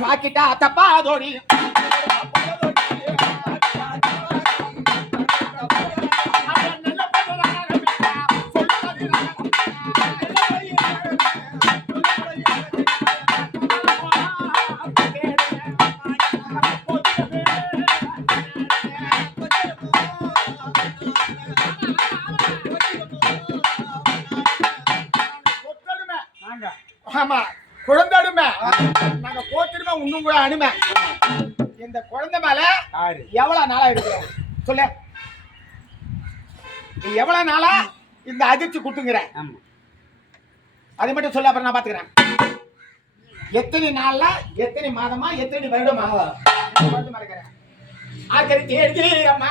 பாக்கிட்டா தப்பா தோடி ஆமா. குழந்தை அனுமை நாங்க போட்டுடுமே இன்னும் கூட அனுமை. இந்த குழந்தை மேல எவ்வளவு நாளா இருக்கிற சொல்லு. நீ எவ்வளவு நாளா இந்த அதிர்ச்சி குட்டுங்கிற அது மட்டும் சொல்ல அப்புறம் நான் பாத்துக்கிறேன். எத்தனை நாள்ல எத்தனை மாதமா எத்தனை வருடமா? வருடமா இருக்கிறேன் ஆக்கரி தேடி அம்மா.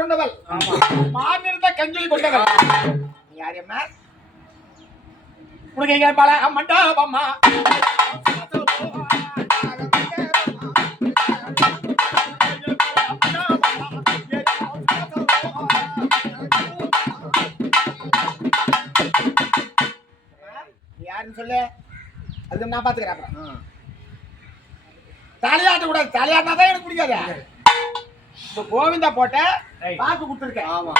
கொண்டவள். மாநிலத்த கஞ்சலி கொண்டவள். யார் அம்மா? உனக்கு எங்க பல மண்டபம்மா யாருன்னு சொல்லு. அது நான் பாத்துக்கிறேன் அப்புறம். தலையாட்ட கூடாது. தலையாட்டினா தான் எனக்கு பிடிக்காது. இந்த கோவிந்தா போட்ட. வாக்கு கொடுத்துருக்கேன். ஆமா.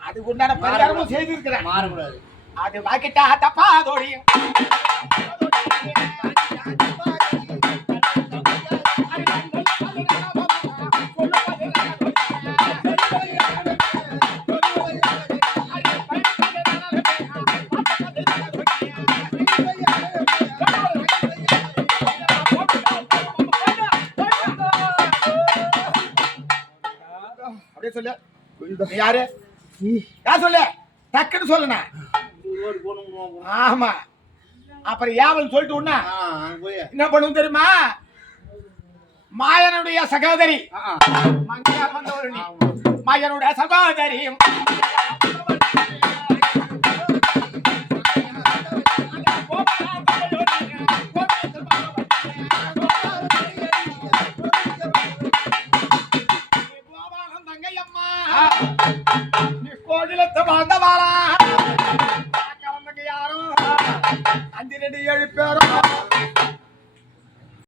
அதுக்கு உண்டான பரிகாரமும் செய்திருக்கிறேன். மாறக்கூடாது. அது வாக்கிட்டா தப்பா தோடி சொல்லு. நீ யாரு? யார் சொல்லு? டக்குன்னு சொல்லுண்ணா. ஆமா. அப்புறம் ஏவல் சொல்லிட்டு உடனே என்ன பண்ணுவோம் தெரியுமா? மாயனுடைய சகோதரி. ஆ ஆ. மங்கையார் வந்தவரு நீ. ஆமா. மாயனுடைய சகோதரி. நீ கோடிலத்து